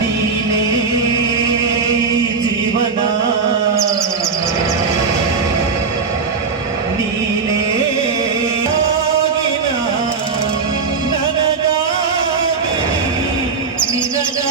దీనే జీవనా? నీనే నరగా నినగా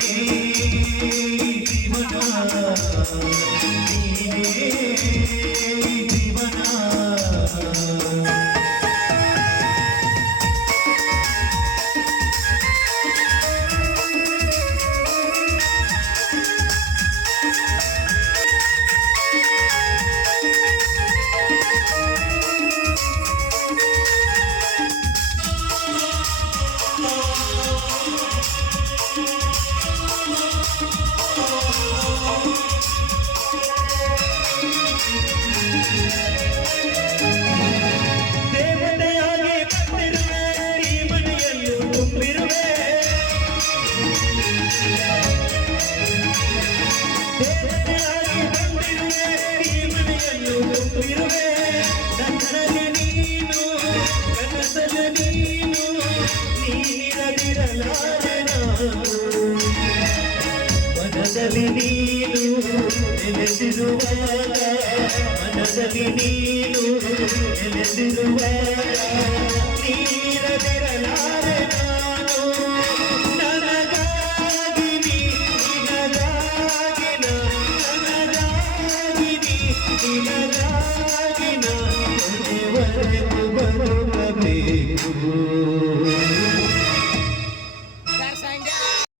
Dimana Dimana ಮನದಲ್ಲಿ ನೀನು ನೆಲೆಸಿರುವ ಮನದಲ್ಲಿ ನೀನು ನೆಲೆಸಿರುವ ಿನ